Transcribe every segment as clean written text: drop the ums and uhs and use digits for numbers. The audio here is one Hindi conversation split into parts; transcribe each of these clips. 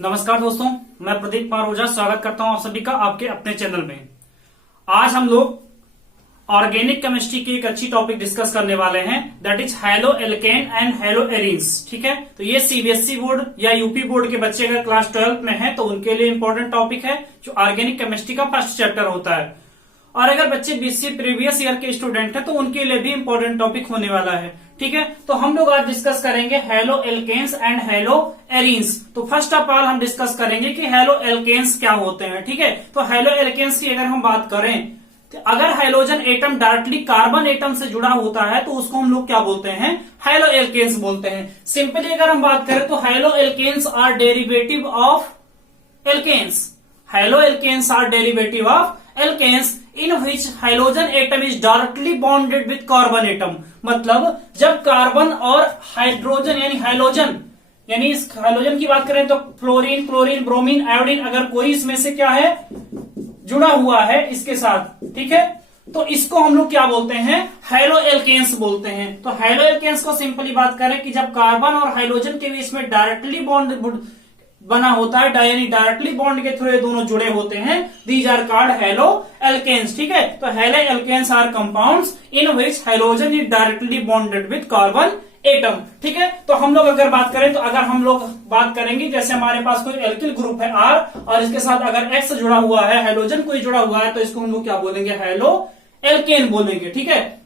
नमस्कार दोस्तों, मैं प्रदीप कुमार ओझा स्वागत करता हूं आप सभी का आपके अपने चैनल में। आज हम लोग ऑर्गेनिक केमिस्ट्री की एक अच्छी टॉपिक डिस्कस करने वाले हैं, that is hello alkene and hello arenes. ठीक है, तो ये सीबीएसई बोर्ड या यूपी बोर्ड के बच्चे अगर क्लास 12 में है तो उनके लिए इंपॉर्टेंट टॉपिक है, जो ऑर्गेनिक केमिस्ट्री का फर्स्ट चैप्टर होता है। और अगर बच्चे बीसीए प्रीवियस ईयर के स्टूडेंट हैं तो उनके लिए भी इंपॉर्टेंट टॉपिक होने वाला है। ठीक है, तो हम लोग आज डिस्कस करेंगे haloalkanes and haloarenes. तो फर्स्ट ऑफ ऑल हम डिस्कस करेंगे कि हैलो एल्केन्स क्या होते हैं। ठीक है, तो हैलो एल्केन्स की अगर हम बात करें तो अगर hydrogen atom directly carbon atom से जुड़ा होता है तो उसको हम लोग क्या बोलते हैं, हैलो एल्केन्स बोलते हैं। सिंपली अगर हम बात करें तो haloalkanes are derivative of alkanes. Haloalkanes are derivative of alkanes in which hydrogen atom is directly bonded with carbon atom. मतलब जब कार्बन और हाइड्रोजन यानी हाइड्रोजन यानी इस हाइड्रोजन की बात करें तो फ्लोरीन, क्लोरीन, ब्रोमीन, आयोडीन, अगर कोई इसमें से क्या है जुड़ा हुआ है इसके साथ, ठीक है, तो इसको हम लोग क्या बोलते हैं, हैलो एल्केन्स बोलते हैं। तो हैलो एल्केन्स को सिंपली बात करें कि जब कार्बन और हाइड्रोजन के बीच में डायरेक्टली बॉन्ड बना होता है, यानी डायरेक्टली बॉन्ड के थ्रू ये दोनों जुड़े होते हैं, these are called haloalkanes. ठीक है, तो haloalkanes are compounds in which hydrogen is directly bonded with carbon atom. ठीक है, तो हम लोग अगर बात करें तो अगर हम लोग बात करेंगे जैसे हमारे पास कोई एल्किल ग्रुप है R और इसके साथ अगर X जुड़ा हुआ है, हाइड्रोजन कोई जुड़ा हुआ है, तो इसको हम लोग क्या बोलेंगे, हैलो एल्केन बोलेंगे। ठीक है,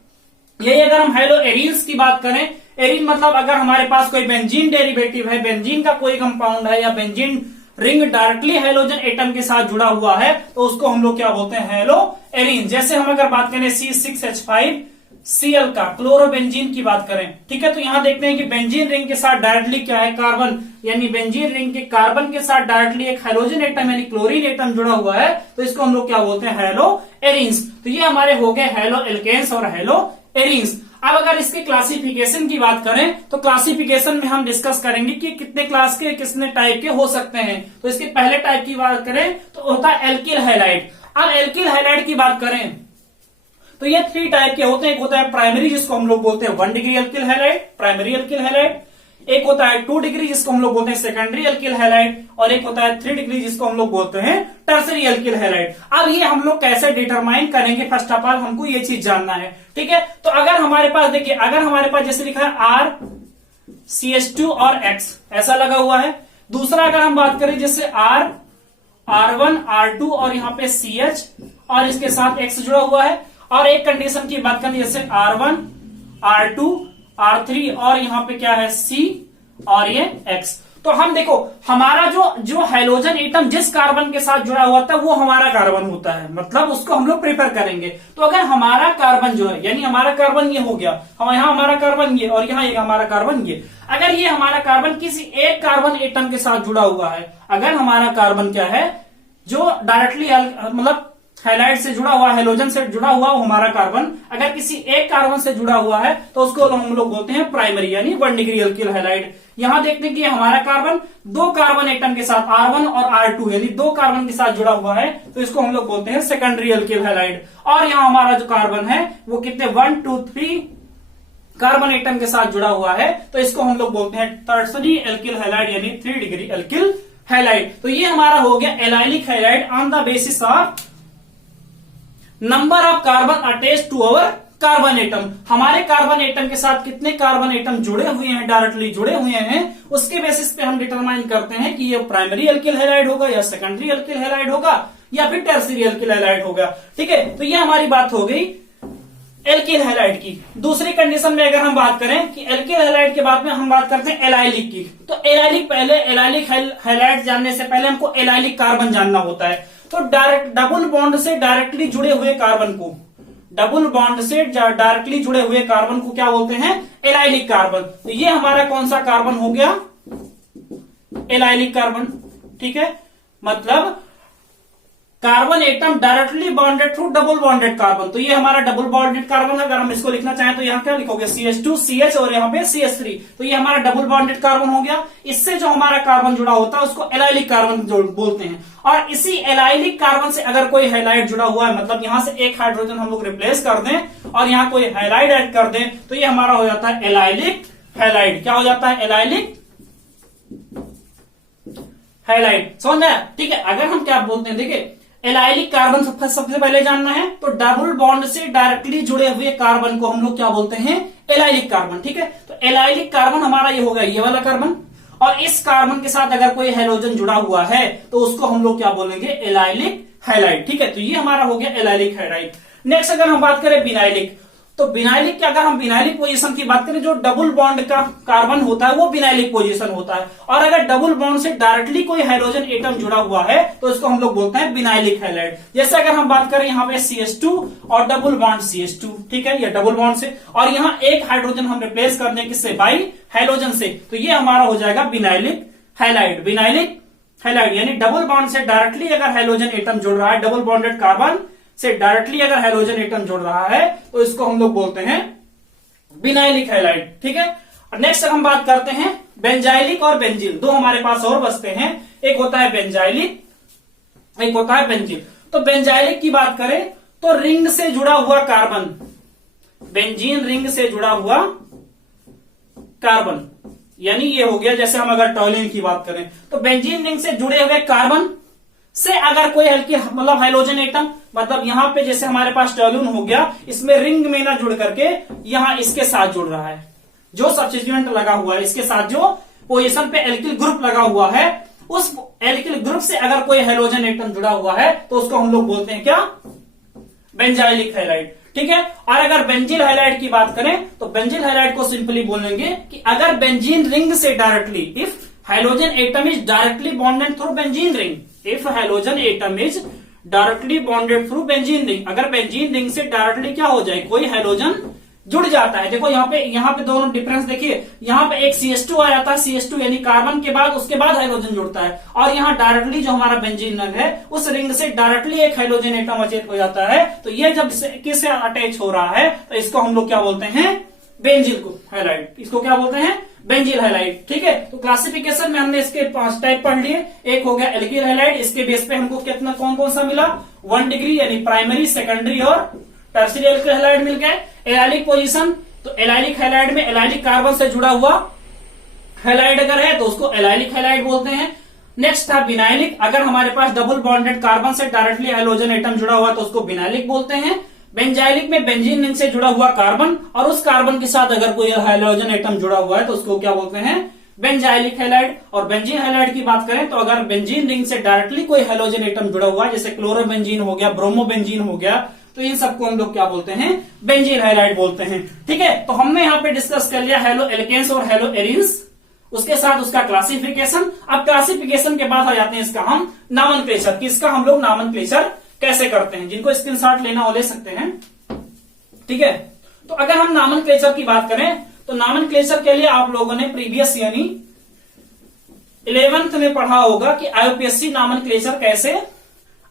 यही अगर हम हैलो एरीन्स की बात करें, एरीन मतलब अगर हमारे पास कोई बेंजीन डेरिवेटिव है, बेंजीन का कोई कंपाउंड है या benzene ring directly hydrogen atom के साथ जुड़ा हुआ है तो उसको हम लोग क्या बोलते हैं, हैलो एरीन। जैसे हम अगर बात करें C6H5Cl का क्लोरोबेंजीन की बात करें, ठीक है, तो यहां देखते हैं कि बेंजीन रिंग के साथ डायरेक्टली क्या है, कार्बन, यानी बेंजीन रिंग के कार्बन के साथ डायरेक्टली एक हाइड्रोजन एटम यानी क्लोरीन एटम जुड़ा हुआ है, तो इसको हम लोग क्या बोलते हैं, हैलो एरीन्स। तो ये हमारे हो गए हैलो एल्केन्स और हैलो एरीन्स। अब अगर इसके क्लासिफिकेशन की बात करें तो क्लासिफिकेशन में हम डिस्कस करेंगे कि कितने क्लास के कितने टाइप के हो सकते हैं। तो इसके पहले टाइप की बात करें तो होता है एल्किल हैलाइड। अब एल्किल हैलाइड की बात करें तो ये 3 टाइप के होते हैं। एक होता है प्राइमरी जिसको हम लोग बोलते हैं 1 degree alkyl halide, primary alkyl halide. एक होता है 2 डिग्री जिसको हम लोग बोलते हैं सेकेंडरी एल्किल हैलाइड, और एक होता है 3 डिग्री जिसको हम लोग बोलते हैं टर्सरी एल्किल हैलाइड। अब ये हम लोग कैसे डिटरमाइन करेंगे, फर्स्ट ऑफ ऑल हमको ये चीज जानना है। ठीक है, तो अगर हमारे पास देखिए, अगर हमारे पास जैसे लिखा है RCH2 और X ऐसा लगा हुआ है। दूसरा अगर हम बात करें जैसे R1 R2 और यहाँ पे CH और इसके साथ X जुड़ा हुआ है, और एक कंडीशन की बात करें जैसे R1 R2 R3 और यहाँ पे क्या है C और ये X। तो हम देखो हमारा जो हाइड्रोजन एटम जिस कार्बन के साथ जुड़ा हुआ था वो हमारा कार्बन होता है, मतलब उसको हम लोग प्रेफर करेंगे। तो अगर हमारा कार्बन जो है, यानी हमारा कार्बन ये हो गया, यहाँ हमारा कार्बन ये और यहाँ एक हमारा कार्बन ये, अगर ये हमारा कार्बन किसी एक कार्बन एटम के साथ जुड़ा हुआ है, अगर हमारा कार्बन क्या है जो डायरेक्टली मतलब हैलाइड से जुड़ा हुआ, हाइड्रोजन से जुड़ा हुआ वो हमारा कार्बन अगर किसी एक कार्बन से जुड़ा हुआ है तो उसको हम लोग बोलते हैं प्राइमरी यानी 1 डिग्री एल्किल हैलाइड। यहां देखते हैं कि हमारा कार्बन 2 कार्बन एटम के साथ R1 और R2 यानी 2 कार्बन के साथ जुड़ा हुआ है, तो इसको हम लोग बोलते हैं सेकेंडरी एल्किल हैलाइड। और यहाँ हमारा जो कार्बन है वो कितने 1 2 3 कार्बन एटम के साथ जुड़ा हुआ है, तो इसको हम लोग बोलते हैं टर्सरी एल्किल हैलाइड यानी 3 डिग्री एल्किल हैलाइड। तो ये हमारा हो गया allylic halide on the basis of number of carbon attach to our carbon atom. हमारे कार्बन एटम के साथ कितने कार्बन एटम जुड़े हुए हैं, डायरेक्टली जुड़े हुए हैं, उसके बेसिस पे हम डिटरमाइन करते हैं कि ये प्राइमरी एल्किल हैलाइड होगा या सेकेंडरी एल्किल हैलाइड होगा या फिर टर्सरी एल्किल हैलाइड होगा। ठीक है, तो ये हमारी बात हो गई एल्किल हैलाइड की। दूसरी कंडीशन में अगर हम बात करें कि एल्किल हैलाइड के बाद में हम बात करते हैं एलाइलिक की, तो एलाइलिक हैलाइड जानने से पहले हमको एलाइलिक कार्बन जानना होता है। तो डायरेक्ट डबल बॉन्ड से डायरेक्टली जुड़े हुए कार्बन को, डबल बॉन्ड से डायरेक्टली जुड़े हुए कार्बन को क्या बोलते हैं, एलाइलिक कार्बन। तो ये हमारा कौन सा कार्बन हो गया, एलाइलिक कार्बन। ठीक है, मतलब carbon atom directly bonded through double bonded carbon. तो ये हमारा डबल बॉन्डेड कार्बन है। अगर हम इसको लिखना चाहें तो यहाँ क्या लिखोगे, CH2 CH और यहाँ पे CH3। तो ये हमारा डबल बॉन्डेड कार्बन हो गया। इससे जो हमारा कार्बन जुड़ा होता है उसको एलाइलिक कार्बन बोलते हैं। और इसी एलाइलिक कार्बन से अगर कोई हैलाइड जुड़ा हुआ है, मतलब यहां से एक हाइड्रोजन हम लोग रिप्लेस कर दें और यहाँ कोई हैलाइड ऐड कर दें, तो ये हमारा हो जाता है एलाइलिक हैलाइड। क्या हो जाता है, एलाइलिक हैलाइड। समझ में आया? ठीक है, अगर हम क्या बोलते हैं, देखिए एलाइलिक कार्बन सबसे पहले जानना है, तो डबल बॉन्ड से डायरेक्टली जुड़े हुए कार्बन को हम लोग क्या बोलते हैं, एलाइलिक कार्बन। ठीक है, तो एलाइलिक कार्बन हमारा ये होगा, ये वाला कार्बन, और इस कार्बन के साथ अगर कोई हैलोजन जुड़ा हुआ है तो उसको हम लोग क्या बोलेंगे, एलाइलिक हैलाइड। ठीक है, तो ये हमारा हो गया एलाइलिक हैलाइड। नेक्स्ट अगर हम बात करें बिनाइलिक, तो बिनाइलिक की अगर हम बिनाइलिक पोजीशन की बात करें, जो डबल बॉन्ड का कार्बन होता है वो बिनाइलिक पोजीशन होता है, और अगर डबल बॉन्ड से डायरेक्टली कोई हाइड्रोजन एटम जुड़ा हुआ है तो इसको हम लोग बोलते हैं बिनाइलिक हैलाइड। जैसे अगर हम बात करें यहाँ पे CH2 और डबल बॉन्ड CH2, ठीक है, ये डबल बॉन्ड से, और यहाँ एक हाइड्रोजन हम रिप्लेस कर दें किससे, बाई हाइड्रोजन से, तो ये हमारा हो जाएगा बिनाइलिक हैलाइड। बिनाइलिक हैलाइड यानी डबल बॉन्ड से डायरेक्टली अगर हाइड्रोजन एटम जुड़ रहा है, डबल बॉन्डेड कार्बन से डायरेक्टली अगर हाइड्रोजन एटम जुड़ रहा है तो इसको हम लोग बोलते हैं बिनाइलिक हैलाइड। ठीक है, और नेक्स्ट हम बात करते हैं बेंजाइलिक और बेंजील। दो हमारे पास और बचते हैं, एक होता है बेंजाइलिक, एक होता है बेंजील। तो बेंजाइलिक की बात करें तो रिंग से जुड़ा हुआ कार्बन, बेंजीन रिंग से जुड़ा हुआ कार्बन, यानी ये हो गया, जैसे हम अगर टॉलिन की बात करें तो बेंजीन रिंग से जुड़े हुए कार्बन से अगर कोई हल्की मतलब हाइड्रोजन एटम, मतलब यहां पे जैसे हमारे पास टॉलून हो गया, इसमें रिंग में ना जुड़ करके यहां इसके साथ जुड़ रहा है, जो सब्स्टिट्यूएंट लगा हुआ है इसके साथ जो पोजीशन पे एल्किल ग्रुप लगा हुआ है, उस एल्किल ग्रुप से अगर कोई हाइड्रोजन एटम जुड़ा हुआ है तो उसको हम लोग बोलते हैं क्या, बेंजाइलिक हैलाइड। ठीक है, और अगर बेंजील हैलाइड की बात करें तो बेंजील हैलाइड को सिंपली बोलेंगे कि अगर बेंजीन रिंग से directly, if hydrogen atom is directly bonded through benzene ring, if hydrogen atom is directly bonded through benzene ring, अगर बेंजीन रिंग से डायरेक्टली क्या हो जाए, कोई हाइड्रोजन जुड़ जाता है। देखो यहाँ पे दोनों डिफरेंस देखिए, यहाँ पे एक CH2 आ जाता है, CH2 यानी कार्बन के बाद उसके बाद हाइड्रोजन जुड़ता है, और यहाँ डायरेक्टली जो हमारा बेंजीन रिंग है उस रिंग से डायरेक्टली एक हाइड्रोजन एटम अचेत हो जाता है, तो ये जब किससे अटैच हो रहा है तो इसको हम लोग क्या बोलते हैं, बेंजील को हैलाइड, इसको क्या बोलते हैं, बेंजील हैलाइड। ठीक है, तो क्लासिफिकेशन में हमने इसके 5 टाइप पढ़ लिए। एक हो गया एल्किल हैलाइड, इसके बेस पे हमको कितना कौन कौन सा मिला, 1 डिग्री यानी प्राइमरी, सेकेंडरी और टर्शियरी एल्किल हैलाइड मिल गए। एलाइलिक पोजीशन, तो एलाइलिक हैलाइड में एलाइलिक कार्बन से जुड़ा हुआ हैलाइड अगर है तो उसको एलाइलिक हैलाइड बोलते हैं। नेक्स्ट था बिनाइलिक, अगर हमारे पास डबल बॉन्डेड कार्बन से डायरेक्टली हाइड्रोजन एटम जुड़ा हुआ तो उसको बिनाइलिक बोलते हैं। बेंजाइलिक में बेंजीन रिंग से जुड़ा हुआ कार्बन और उस कार्बन के साथ अगर कोई हाइड्रोजन एटम जुड़ा हुआ है तो उसको क्या बोलते हैं, बेंजाइलिक हैलाइड। और बेंजीन हैलाइड की बात करें तो अगर बेंजीन रिंग से डायरेक्टली कोई हाइड्रोजन एटम जुड़ा हुआ है, जैसे क्लोरोबेंजीन हो गया, ब्रोमोबेंजीन हो गया, तो इन सबको हम लोग क्या बोलते हैं, बेंजीन हैलाइड बोलते हैं। ठीक है, तो हमने यहाँ पे डिस्कस कर लिया हेलो एल्केन्स और हेलो एरिन्स, उसके साथ उसका क्लासिफिकेशन। अब क्लासिफिकेशन के बाद आ जाते हैं इसका हम नामनक्लेचर, कि इसका हम लोग नामनक्लेचर कैसे करते हैं। जिनको स्क्रीनशॉट लेना वो ले सकते हैं। ठीक है, तो अगर हम नामनक्लेचर की बात करें तो नामनक्लेचर के लिए आप लोगों ने प्रीवियस यानी 11th में पढ़ा होगा कि IUPAC नामनक्लेचर कैसे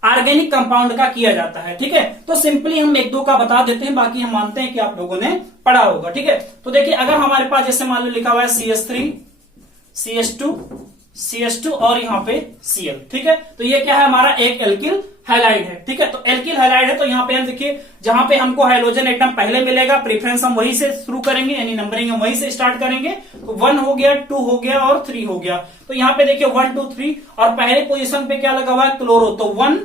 ऑर्गेनिक कंपाउंड का किया जाता है। ठीक है, तो सिंपली हम 1-2 का बता देते हैं, बाकी हम मानते हैं कि आप लोगों ने पढ़ा होगा। ठीक है, तो देखिए अगर हमारे पास जैसे मान लो लिखा हुआ है CH3, CH2 और यहाँ पे Cl। ठीक है, तो ये क्या है, हमारा एक एल्किल हैलाइड है। ठीक है, तो एल्किल हैलाइड है तो यहाँ पे हम देखिए जहां पे हमको हाइड्रोजन एटम पहले मिलेगा, प्रेफरेंस हम वहीं से शुरू करेंगे, यानी नंबरिंग हम वहीं से स्टार्ट करेंगे। तो 1 हो गया, 2 हो गया और 3 हो गया। तो यहाँ पे देखिए 1 2 3 और पहले पोजीशन पे क्या लगा हुआ है, क्लोरो, तो 1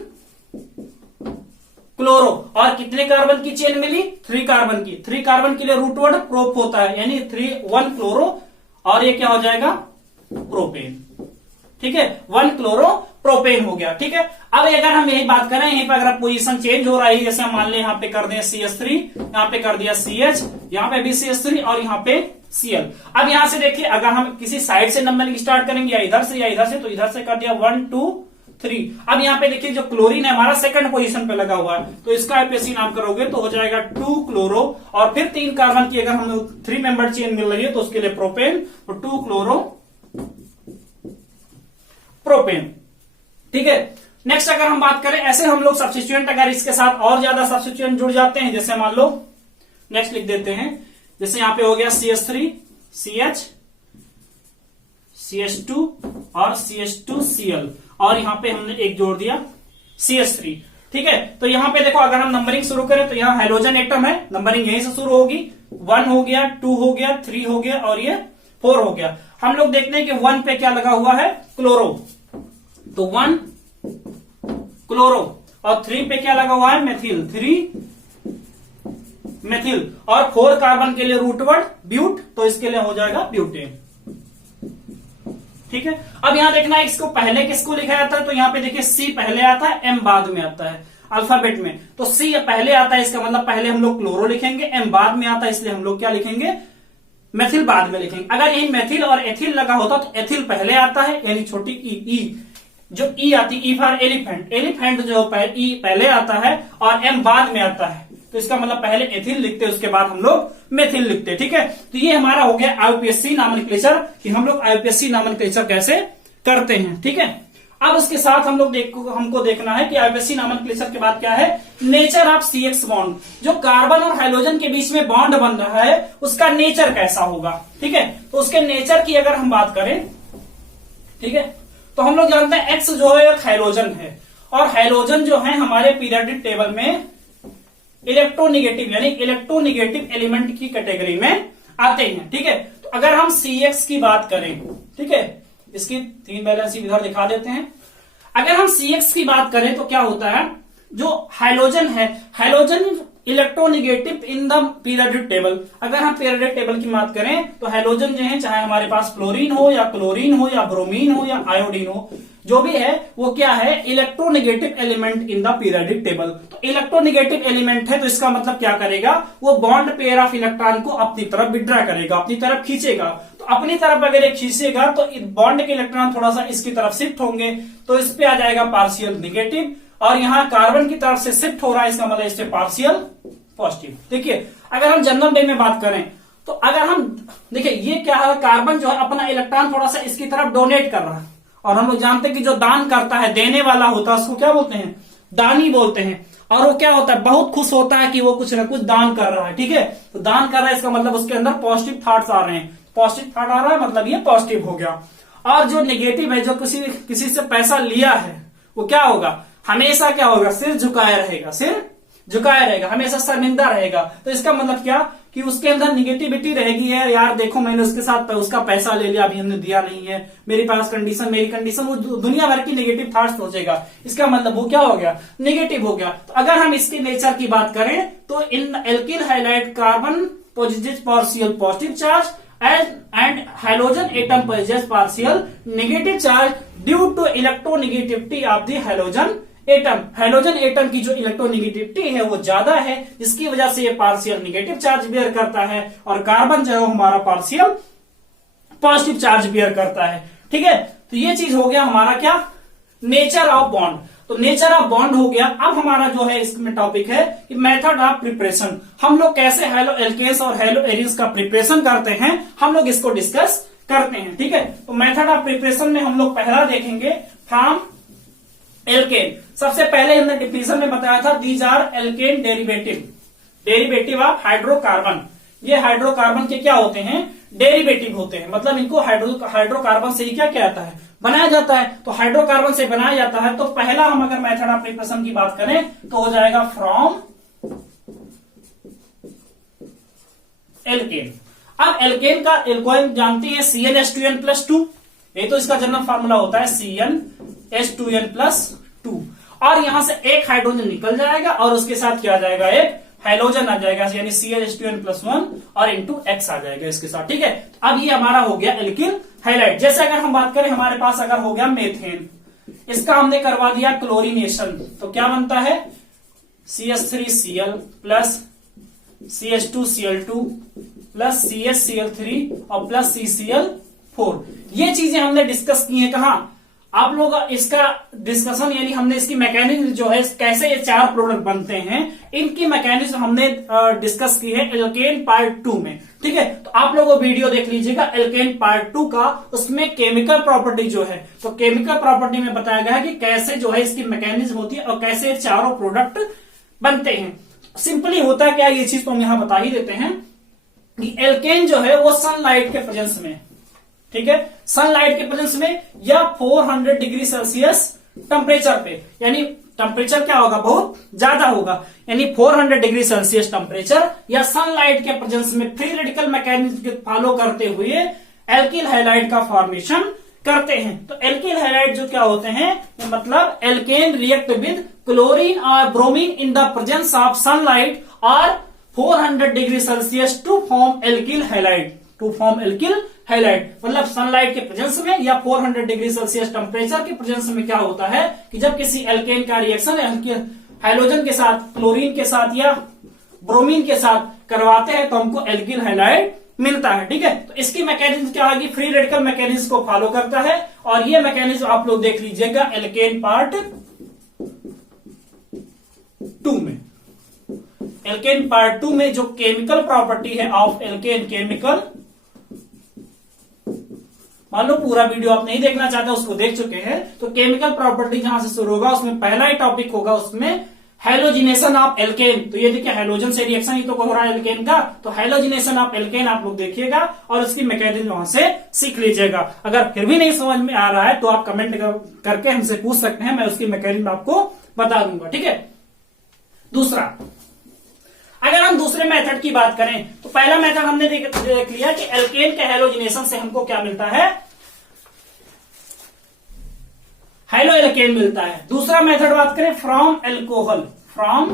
क्लोरो। और कितने कार्बन की चेन मिली, 3 कार्बन की। 3 कार्बन के लिए रूट वर्ड प्रोप होता है, यानी 1 क्लोरो और ये क्या हो जाएगा, प्रोपेन। ठीक है, 1 क्लोरो प्रोपेन हो गया। ठीक है, अब अगर हम यही बात करें, यहीं पर अगर पोजीशन चेंज हो रही है, जैसे मान लें यहाँ पे कर दिया CH3, यहाँ पे कर दिया CH, यहाँ पे भी CH3 और यहाँ पे Cl। अब यहाँ से देखिए अगर हम किसी साइड से नंबरिंग स्टार्ट करेंगे, या इधर से या इधर से, तो इधर से कर दिया 1 2 3। अब यहाँ पे देखिए जो क्लोरीन है हमारा सेकंड पोजीशन पे लगा हुआ है, तो इसका IUPAC नाम करोगे तो हो जाएगा 2 क्लोरो और फिर 3 कार्बन की अगर हमें 3 मेंबर चेन मिल रही है तो उसके लिए प्रोपेन, तो 2 क्लोरो प्रोपेन। ठीक है, नेक्स्ट अगर हम बात करें, ऐसे हम लोग सब्स्टिट्यूएंट अगर इसके साथ और ज्यादा सब्स्टिट्यूएंट जुड़ जाते हैं, जैसे मान लो नेक्स्ट लिख देते हैं, जैसे यहाँ पे हो गया CH3 CH, CH2 और CH2 Cl, और यहाँ पे हमने एक जोड़ दिया CH3। ठीक है, तो यहाँ पे देखो अगर हम नंबरिंग शुरू करें तो यहाँ हाइड्रोजन एटम है, नंबरिंग यहीं से शुरू होगी। 1 हो गया, 2 हो गया, 3 हो गया और ये 4 हो गया। हम लोग देखते हैं कि 1 पे क्या लगा हुआ है, क्लोरो, तो 1 क्लोरो, और 3 पे क्या लगा हुआ है, मेथिल, 3 मेथिल, और 4 कार्बन के लिए रूट वर्ड ब्यूट, तो इसके लिए हो जाएगा ब्यूटेन। ठीक है, अब यहां देखना है इसको पहले किसको लिखा जाता है, तो यहां पे देखिए C पहले आता है, M बाद में आता है अल्फाबेट में, तो C पहले आता है, इसका मतलब पहले हम लोग क्लोरो लिखेंगे, M बाद में आता है, इसलिए हम लोग क्या लिखेंगे, मेथिल बाद में लिखेंगे। अगर यही मेथिल और एथिल लगा होता तो एथिल पहले आता है, यानी छोटी ई, जो ई आती, ई फॉर एलिफेंट, एलिफेंट जो ई पहले आता है और एम बाद में आता है, तो इसका मतलब पहले एथिल लिखते, उसके बाद हम लोग मेथिल लिखते। ठीक है, तो ये हमारा हो गया आईयूपीएसी नॉमेनक्लेचर, कि हम लोग आईयूपीएसी नॉमेनक्लेचर कैसे करते हैं। ठीक है, अब उसके साथ हम लोग हमको देखना है कि आईयूपीएसी नॉमेनक्लेचर के बाद क्या है, नेचर ऑफ सीएक्स बॉन्ड, जो कार्बन और हाइड्रोजन के बीच में बॉन्ड बन रहा है उसका नेचर कैसा होगा। ठीक है, तो उसके नेचर की अगर हम बात करें, ठीक है, तो हम लोग जानते हैं एक्स जो है एक हाइड्रोजन है, और हाइड्रोजन जो है हमारे पीरियोडिक टेबल में इलेक्ट्रोनिगेटिव यानी इलेक्ट्रोनिगेटिव एलिमेंट की कैटेगरी में आते हैं। ठीक है, तो अगर हम CX की बात करें, ठीक है, इसकी 3 बैलेंस इधर दिखा देते हैं। अगर हम CX की बात करें तो क्या होता है, जो हाइड्रोजन है, hydrogen electronegative in the periodic table. अगर हम पीरियोडिक टेबल की बात करें तो हाइड्रोजन जो है, चाहे हमारे पास फ्लोरीन हो या क्लोरीन हो या ब्रोमीन हो या आयोडीन हो, जो भी है वो क्या है, electronegative element in the periodic table. तो इलेक्ट्रोनिगेटिव एलिमेंट है तो इसका मतलब क्या करेगा, वो बॉन्ड पेयर ऑफ इलेक्ट्रॉन को अपनी तरफ विड्रॉ करेगा, अपनी तरफ खींचेगा। तो अपनी तरफ अगर ये खींचेगा तो बॉन्ड के इलेक्ट्रॉन थोड़ा सा इसकी तरफ शिफ्ट होंगे, तो इस पे आ जाएगा पार्शियल निगेटिव, और यहां कार्बन की तरफ से शिफ्ट हो रहा है, इसका मतलब इस पे पार्शियल पॉजिटिव। देखिए, अगर हम जनरल वे में बात करें तो अगर हम देखिए ये क्या है, कार्बन जो है अपना इलेक्ट्रॉन थोड़ा सा इसकी तरफ डोनेट कर रहा है, और हम लोग जानते हैं कि जो दान करता है, देने वाला होता है, उसको क्या बोलते हैं, दानी बोलते हैं। और वो क्या होता है, बहुत खुश होता है कि वो कुछ ना कुछ दान कर रहा है। ठीक है, तो दान कर रहा है, इसका मतलब उसके अंदर पॉजिटिव थॉट्स आ रहे हैं, पॉजिटिव थॉट आ रहा है, मतलब ये पॉजिटिव हो गया। और जो नेगेटिव है, जो किसी से पैसा लिया है, वो क्या होगा, हमेशा क्या होगा, सिर झुकाया रहेगा, सिर झुकाया रहेगा, हमेशा शर्मिंदा रहेगा। तो इसका मतलब क्या, कि उसके अंदर निगेटिविटी रहेगी है, यार देखो मैंने उसके साथ उसका पैसा ले लिया, अभी हमने दिया नहीं है, मेरे पास कंडीशन, मेरी कंडीशन, वो दुनिया भर की नेगेटिव थॉट्स सोचेगा। इसका मतलब वो क्या हो गया, नेगेटिव हो गया। तो अगर हम इसके नेचर की बात करें तो इन alkyl halide carbon possesses partial positive charge and halogen atom possesses partial negative charge due to electronegativity of the halogen atom. Hydrogen atom की जो इलेक्ट्रोनिगेटिविटी है वो ज्यादा है, जिसकी वजह से ये पार्शियल निगेटिव चार्ज बियर करता है, और कार्बन जो है हमारा पार्शियल पॉजिटिव चार्ज बियर करता है। ठीक है, तो ये चीज हो गया हमारा क्या, नेचर ऑफ बॉन्ड। तो नेचर ऑफ बॉन्ड हो गया। अब हमारा जो है इसमें टॉपिक है कि मेथड ऑफ प्रिपरेशन, हम लोग कैसे हेलो एल्केन्स और हेलो एरिन्स का प्रिपरेशन करते हैं, हम लोग इसको डिस्कस करते हैं। ठीक है, तो मेथड ऑफ प्रिपरेशन में हम लोग पहला देखेंगे फ्रॉम एल्केन। सबसे पहले हमने डिफिनेशन में बताया था, these are alkane derivative of hydrocarbon. ये हाइड्रोकार्बन के क्या होते हैं, डेरिवेटिव होते हैं, मतलब इनको हाइड्रोकार्बन से ही क्या कहता है, बनाया जाता है। तो हाइड्रोकार्बन से बनाया जाता है, तो पहला हम अगर मेथड ऑफ प्रिपरेशन की बात करें तो हो जाएगा फ्रॉम एल्केन। अब एल्केन का एल्कोहल जानते हैं CnH2n+2, ये तो इसका जनरल फार्मूला होता है CnH2n+2, और यहां से एक हाइड्रोजन निकल जाएगा और उसके साथ क्या आ जाएगा, एक हाइड्रोजन आ जाएगा, यानी CnH2n+1 और इंटू X आ जाएगा इसके साथ। ठीक है, तो अब ये हमारा हो गया एल्किल हाइलाइट। जैसे अगर हम बात करें, हमारे पास अगर हो गया मेथेन, इसका हमने करवा दिया क्लोरीनेशन, तो क्या बनता है CH3Cl plus CH2Cl2 plus CHCl3 और प्लस CCl4। ये चीजें हमने डिस्कस की है कहा, आप लोग इसका डिस्कशन यानी हमने इसकी मैकेनिज्म जो है, कैसे ये 4 प्रोडक्ट बनते हैं, इनकी मैकेनिज्म हमने डिस्कस की है एल्केन पार्ट 2 में। ठीक है, तो आप लोग वो वीडियो देख लीजिएगा एल्केन पार्ट 2 का, उसमें केमिकल प्रॉपर्टी जो है, तो केमिकल प्रॉपर्टी में बताया गया है कि कैसे जो है इसकी मैकेनिज्म होती है और कैसे चारों प्रोडक्ट बनते हैं। सिंपली होता है क्या, ये चीज तो हम यहां बता ही देते हैं कि एल्केन जो है वो सनलाइट के प्रेजेंस में, ठीक है, सनलाइट के प्रेजेंस में या 400 डिग्री सेल्सियस टेम्परेचर पे, यानी टेम्परेचर क्या होगा, बहुत ज्यादा होगा, यानी 400 डिग्री सेल्सियस टेम्परेचर या सनलाइट के प्रेजेंस में फ्री रेडिकल मैकेनिज्म फॉलो करते हुए एल्किल हाइलाइट का फॉर्मेशन करते हैं। तो एल्किल हैलाइड जो क्या होते हैं, मतलब एल्केन रिएक्ट विद क्लोरीन और bromine in the presence of sunlight और 400 degree Celsius to form alkyl halide. To form alkyl halide मतलब सनलाइट के प्रेजेंस में या 400 डिग्री सेल्सियस टेम्परेचर के प्रेजेंस में क्या होता है कि जब किसी एल्केन का रिएक्शन हाइड्रोजन के साथ, क्लोरीन के साथ या ब्रोमीन के साथ करवाते हैं तो हमको एल्किल हैलाइड मिलता है। ठीक है, तो इसकी मैकेनिज्म क्या होगी, फ्री रेडिकल मैकेनिज्म को फॉलो करता है। और ये मैकेनिज्म आप लोग देख लीजिएगा एल्केन पार्ट 2 में। एल्केन पार्ट 2 में जो केमिकल प्रॉपर्टी है ऑफ एल्केन केमिकल, मान लो पूरा वीडियो आप नहीं देखना चाहते उसको देख चुके हैं, तो केमिकल प्रॉपर्टी जहां से शुरू होगा उसमें पहला ही टॉपिक होगा उसमें हैलोजिनेशन ऑफ एल्केन। तो ये देखिए हैलोजन से रिएक्शन ही तो हो रहा है एल्केन का, तो हैलोजिनेशन ऑफ एल्केन आप लोग देखिएगा और उसकी मैकेनिज्म वहां से सीख लीजिएगा। अगर फिर भी नहीं समझ में आ रहा है तो आप कमेंट करके हमसे पूछ सकते हैं, मैं उसकी मैकेनिज्म आपको बता दूंगा। ठीक है, दूसरा, अगर हम दूसरे मेथड की बात करें तो पहला मेथड हमने देख लिया कि एल्केन के हैलोजिनेशन से हमको क्या मिलता है, हैलो एल्केन मिलता है। दूसरा मेथड बात करें फ्रॉम एल्कोहल, फ्रॉम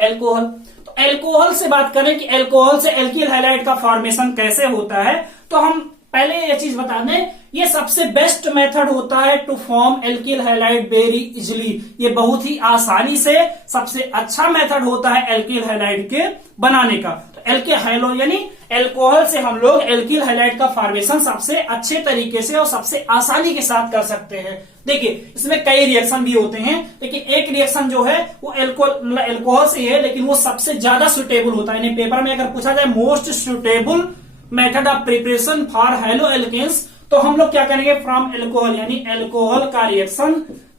एल्कोहल। तो एल्कोहल से बात करें कि एल्कोहल से एल्किल हैलाइड का फॉर्मेशन कैसे होता है, तो हम पहले ये चीज बता दें, ये सबसे बेस्ट मेथड होता है to form alkyl halide very easily. ये बहुत ही आसानी से सबसे अच्छा मेथड होता है एल्किल हैलाइड के बनाने का। तो एल्किल हैलो यानी एल्कोहल से हम लोग एल्किल हैलाइड का फॉर्मेशन सबसे अच्छे तरीके से और सबसे आसानी के साथ कर सकते हैं। देखिए इसमें कई रिएक्शन भी होते हैं, लेकिन एक रिएक्शन जो है वो एल्कोहल से है, लेकिन वो सबसे ज्यादा सुटेबल होता है। यानी पेपर में अगर पूछा जाए most suitable method of preparation for haloalkanes, तो हम लोग क्या करेंगे, फ्रॉम एल्कोहल यानी एल्कोहल का रिएक्शन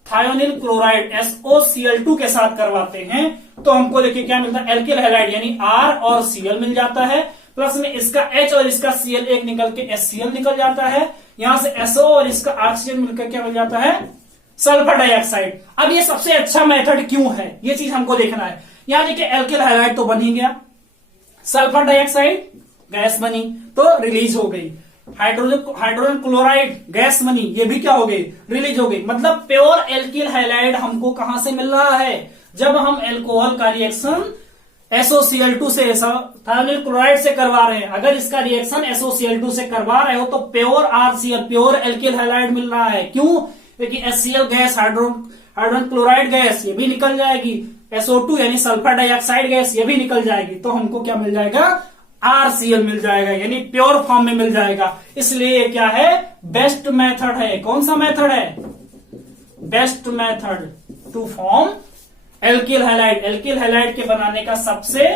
थायोनिल क्लोराइड SOCl2 के साथ करवाते हैं तो हमको देखिए क्या मिलता है, एल्किल हैलाइड यानी R और Cl मिल जाता है, प्लस में इसका H और इसका Cl एक निकल के HCl निकल जाता है, यहां से SO और इसका ऑक्सीजन मिलकर क्या मिल जाता है, सल्फर डाइऑक्साइड। अब ये सबसे अच्छा मेथड क्यों है, ये चीज हमको देखना है। यहां देखिए एल्किल हैलाइड तो बन ही गया, सल्फर डाइऑक्साइड गैस बनी तो रिलीज हो गई, हाइड्रोजन क्लोराइड गैस बनी, ये भी क्या हो गई, रिलीज हो गई। मतलब प्योर एल्किल हैलाइड हमको कहां से मिल रहा है, जब हम एल्कोहल का रिएक्शन SOCl2 से थायोनिल क्लोराइड से करवा रहे हैं। अगर इसका रिएक्शन SOCl2 से करवा रहे हो तो pure RCl pure alkyl halide मिल रहा है। क्यों, क्योंकि HCl gas, hydrogen chloride gas ये भी निकल जाएगी, SO2 यानी सल्फर डाइऑक्साइड गैस ये भी निकल जाएगी, तो हमको क्या मिल जाएगा, RCl मिल जाएगा, यानी प्योर फॉर्म में मिल जाएगा। इसलिए क्या है, बेस्ट मेथड है। कौन सा मेथड है, best method to form alkyl halide. Alkyl halide के बनाने का सबसे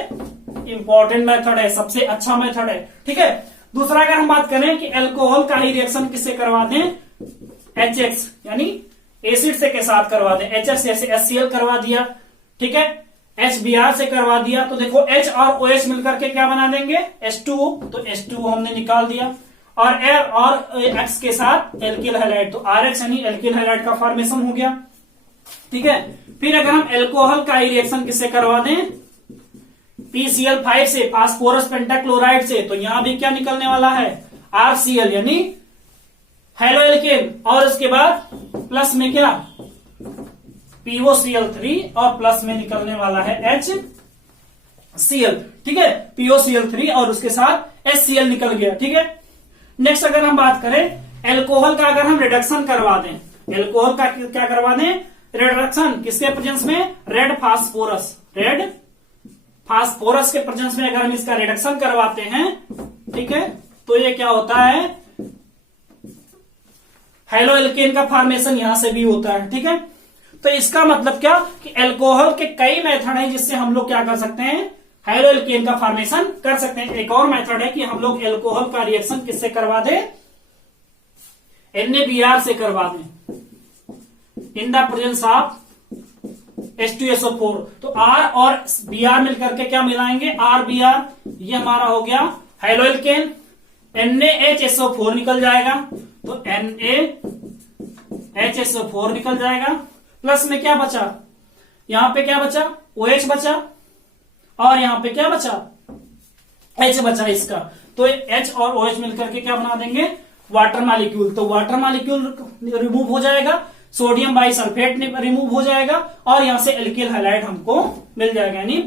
इंपॉर्टेंट मेथड है, सबसे अच्छा मेथड है। ठीक है, दूसरा अगर हम बात करें कि एल्कोहल का ही रिएक्शन किससे करवा दें, HX यानी एसिड से के साथ करवा दें, HX जैसे HCl करवा दिया, ठीक है, HBr से करवा दिया, तो देखो H और OH मिलकर के क्या बना देंगे, H2O, तो H2O हमने निकाल दिया, और R और X के साथ एल्किल हैलाइड, तो RH यानी एल्किल हैलाइड का फॉर्मेशन हो गया। ठीक है, फिर अगर हम एल्कोहल का ही रिएक्शन किससे करवा दें, PCl5 से, फास्फोरस पेंटाक्लोराइड से, तो यहां भी क्या निकलने वाला है, RCl यानी हैलो एल्केन, और उसके बाद प्लस में क्या, POCl3 और प्लस में निकलने वाला है HCl। ठीक है, POCl3 और उसके साथ HCl निकल गया। ठीक है, नेक्स्ट अगर हम बात करें एल्कोहल का, अगर हम रिडक्शन करवा दें, एल्कोहल का क्या करवा दें, रिडक्शन किसके प्रेजेंस में, रेड फास्फोरस, रेड फास्फोरस के प्रेजेंस में अगर हम इसका रिडक्शन करवाते हैं, ठीक है, तो ये क्या होता है, हैलो एल्केन का फॉर्मेशन यहां से भी होता है। ठीक है, तो इसका मतलब क्या कि एल्कोहल के कई मेथड हैं जिससे हम लोग क्या कर सकते हैं, हैलो एल्केन का फॉर्मेशन कर सकते हैं। एक और मेथड है कि हम लोग एल्कोहल का रिएक्शन किससे करवा दें, NaBr से करवा दें, in the presence of H2SO4। तो R और Br मिलकर के क्या मिलाएंगे, RBr, ये हमारा हो गया हैलो एल्केन, NaHSO4 निकल जाएगा, तो NaHSO4 निकल जाएगा, प्लस में क्या बचा, यहां पे क्या बचा, OH बचा, और यहां पे क्या बचा, H बचा इसका, तो H और OH मिलकर के क्या बना देंगे, वाटर मॉलिक्यूल। तो वाटर मॉलिक्यूल रिमूव हो जाएगा, सोडियम बाइसल्फेट रिमूव हो जाएगा और यहां से एल्किल हैलाइड हमको मिल जाएगा, यानी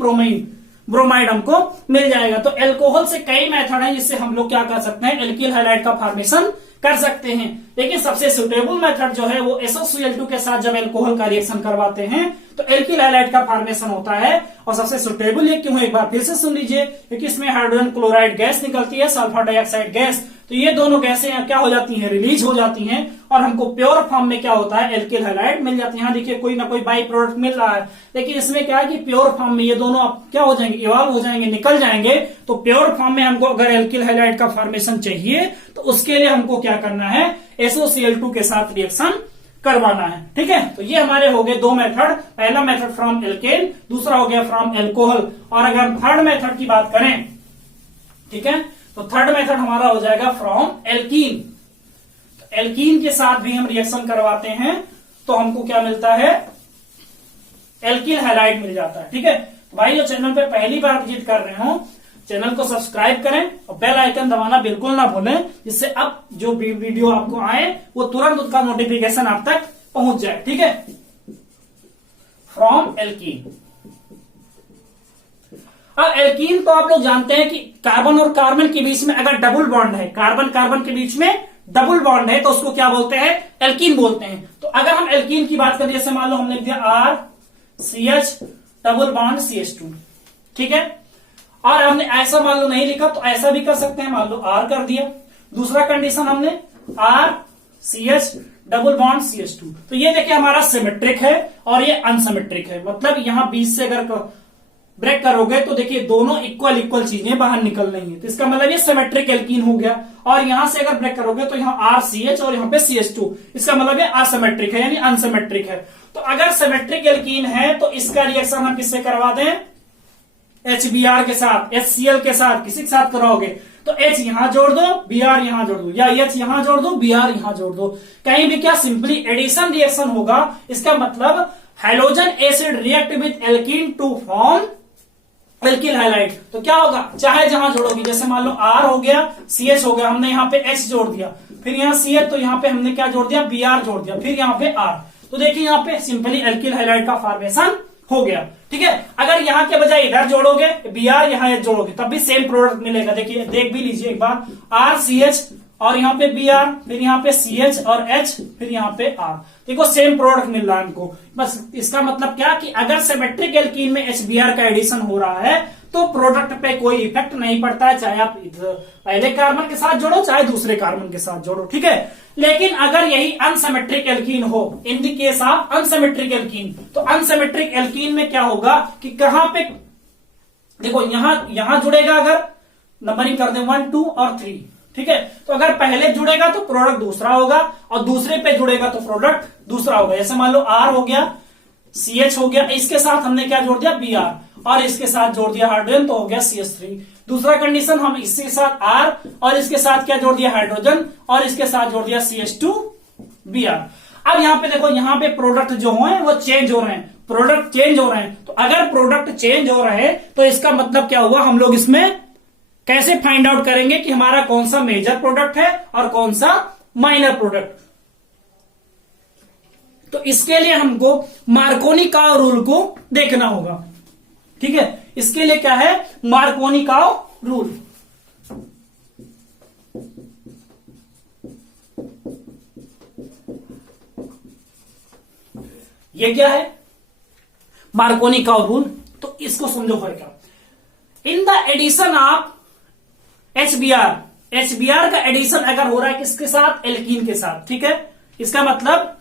ब्रोमाइड हमको मिल जाएगा। तो एल्कोहल से कई मेथड हैं जिससे हम लोग क्या कर सकते हैं, एल्किल हैलाइड का फॉर्मेशन कर सकते हैं। लेकिन सबसे सुटेबल मेथड जो है वो SOCl2 के साथ जब एल्कोहल का रिएक्शन करवाते हैं तो एल्किल हैलाइड का फॉर्मेशन होता है। और सबसे सुटेबल ये क्यों है, एक बार फिर से सुन लीजिए, क्योंकि इसमें हाइड्रोजन क्लोराइड गैस निकलती है, सल्फर डाइऑक्साइड गैस, तो ये दोनों गैसें क्या हो जाती हैं, रिलीज हो जाती हैं और हमको प्योर फॉर्म में क्या होता है, एल्किल हैलाइड मिल जाती है। यहाँ देखिए कोई ना कोई बाई प्रोडक्ट मिल रहा है, लेकिन इसमें क्या है कि प्योर फॉर्म में ये दोनों अब क्या हो जाएंगे, इवॉल्व हो जाएंगे, निकल जाएंगे। तो प्योर फॉर्म में हमको अगर एल्किल हैलाइड का फॉर्मेशन चाहिए तो उसके लिए हमको क्या करना है, SOCl2 के साथ रिएक्शन करवाना है। ठीक है, तो ये हमारे हो गए दो मेथड, पहला मेथड फ्रॉम एल्केन, दूसरा हो गया फ्रॉम एल्कोहल। और अगर हम थर्ड मेथड की बात करें, ठीक है, तो थर्ड मेथड हमारा हो जाएगा फ्रॉम एल्कीन। तो एल्कीन के साथ भी हम रिएक्शन करवाते हैं तो हमको क्या मिलता है, एल्किल हैलाइड मिल जाता है। ठीक है, तो भाई जो चैनल पे पहली बार विजिट कर रहे हो, चैनल को सब्सक्राइब करें और बेल आइकन दबाना बिल्कुल ना भूलें, जिससे अब जो भी वीडियो आपको आए वो तुरंत उसका नोटिफिकेशन आप तक पहुंच जाए। ठीक है, फ्रॉम एल्कीन। अब एल्कीन तो आप लोग जानते हैं कि कार्बन और कार्बन के बीच में अगर डबल बॉन्ड है, कार्बन कार्बन के बीच में डबल बॉन्ड है तो उसको क्या बोलते हैं, एल्कीन बोलते हैं। तो अगर हम एल्कीन की बात करें, जैसे मान लो हमने लिख दिया RCH डबल बॉन्ड CH2, ठीक है, और हमने ऐसा मान लो नहीं लिखा तो ऐसा भी कर सकते हैं, मान लो R कर दिया। दूसरा कंडीशन हमने RCH डबल बॉन्ड CH2, तो ये देखिए हमारा सिमेट्रिक है और ये अनसिमेट्रिक है, मतलब यहां बीच से अगर ब्रेक करोगे तो देखिए दोनों इक्वल चीजें बाहर निकल रही है, तो इसका मतलब ये सिमेट्रिक एल्कीन हो गया। और यहां से अगर ब्रेक करोगे तो यहाँ RCH और यहाँ पे CH2, इसका मतलब ये असिमेट्रिक है यानी अनसिमेट्रिक है। तो अगर सिमेट्रिक एल्कीन है तो इसका रिएक्शन हम किससे करवा दें, HBr के साथ, HCl के साथ, किसी के साथ कराओगे तो H यहां जोड़ दो, Br यहां जोड़ दो, या H यहां जोड़ दो, Br यहां जोड़ दो, कहीं भी क्या सिंपली एडिशन रिएक्शन होगा। इसका मतलब hydrogen acid react with alkene to form alkyl halide. तो क्या होगा, चाहे जहां जोड़ोगी, जैसे मान लो R हो गया, CH हो गया, हमने यहाँ पे H जोड़ दिया, फिर यहाँ CH तो यहाँ पे हमने क्या जोड़ दिया, Br जोड़ दिया, फिर यहाँ पे R, तो देखिए यहाँ पे सिंपली एल्किल हैलाइड का फॉर्मेशन हो गया। ठीक है, अगर यहाँ के बजाय इधर जोड़ोगे, Br यहाँ जोड़ोगे तब भी सेम प्रोडक्ट मिलेगा। देखिए देख भी लीजिए एक बार, RCH और यहाँ पे Br, फिर यहाँ पे CH और H, फिर यहाँ पे R, देखो सेम प्रोडक्ट मिल रहा है हमको। बस इसका मतलब क्या कि अगर सिमेट्रिक एल्कीन में HBr का एडिशन हो रहा है तो प्रोडक्ट पे कोई इफेक्ट नहीं पड़ता है, चाहे आप पहले कार्बन के साथ जोड़ो चाहे दूसरे कार्बन के साथ जोड़ो। ठीक है, लेकिन अगर यही अनसिमेट्रिक एल्कीन हो, in the case of unsymmetric alkene, तो अनसिमेट्रिक एल्कीन में क्या होगा कि कहां पे देखो यहां जुड़ेगा, अगर नंबरिंग कर दे 1 2 और 3, ठीक है, तो अगर पहले जुड़ेगा तो प्रोडक्ट दूसरा होगा और दूसरे पे जुड़ेगा तो प्रोडक्ट दूसरा होगा। जैसे मान लो R हो गया, CH हो गया, इसके साथ हमने क्या जोड़ दिया, Br, और इसके साथ जोड़ दिया हाइड्रोजन, तो हो गया CH3। दूसरा कंडीशन, हम इसके साथ R और इसके साथ क्या जोड़ दिया, हाइड्रोजन, और इसके साथ जोड़ दिया CH2 Br। अब यहाँ पे देखो, यहाँ पे प्रोडक्ट जो है वो चेंज हो रहे हैं, प्रोडक्ट चेंज हो रहे हैं। तो अगर प्रोडक्ट चेंज हो रहे हैं तो इसका मतलब क्या हुआ, हम लोग इसमें कैसे फाइंड आउट करेंगे कि हमारा कौन सा मेजर प्रोडक्ट है और कौन सा माइनर प्रोडक्ट। तो इसके लिए हमको मार्कोनी का रूल को देखना होगा। ठीक है, इसके लिए क्या है, मार्कोनी का रूल। ये क्या है, मार्कोनी का रूल। तो इसको समझो भाई, क्या in the addition of HBr का एडिशन अगर हो रहा है किसके साथ, एल्कीन के साथ। ठीक है, इसका मतलब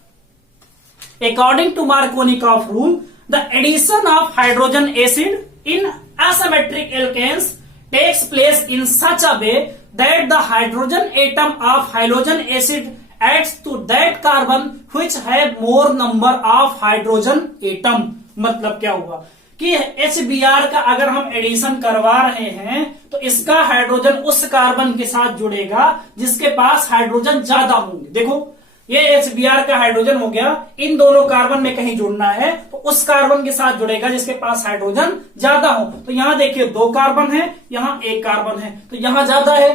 अकॉर्डिंग टू मार्कोनी का rule, the addition of hydrogen acid in asymmetric alkanes takes place in such a way that the hydrogen atom of halogen acid adds to that carbon which have more number of hydrogen atom। मतलब क्या हुआ कि HBr का अगर हम एडिशन करवा रहे हैं तो इसका हाइड्रोजन उस कार्बन के साथ जुड़ेगा जिसके पास हाइड्रोजन ज्यादा होंगे। देखो ये HBr का हाइड्रोजन हो गया, इन दोनों कार्बन में कहीं जुड़ना है तो उस कार्बन के साथ जुड़ेगा जिसके पास हाइड्रोजन ज्यादा हो। तो यहां देखिए 2 कार्बन है, यहां 1 कार्बन है, तो यहां ज्यादा है,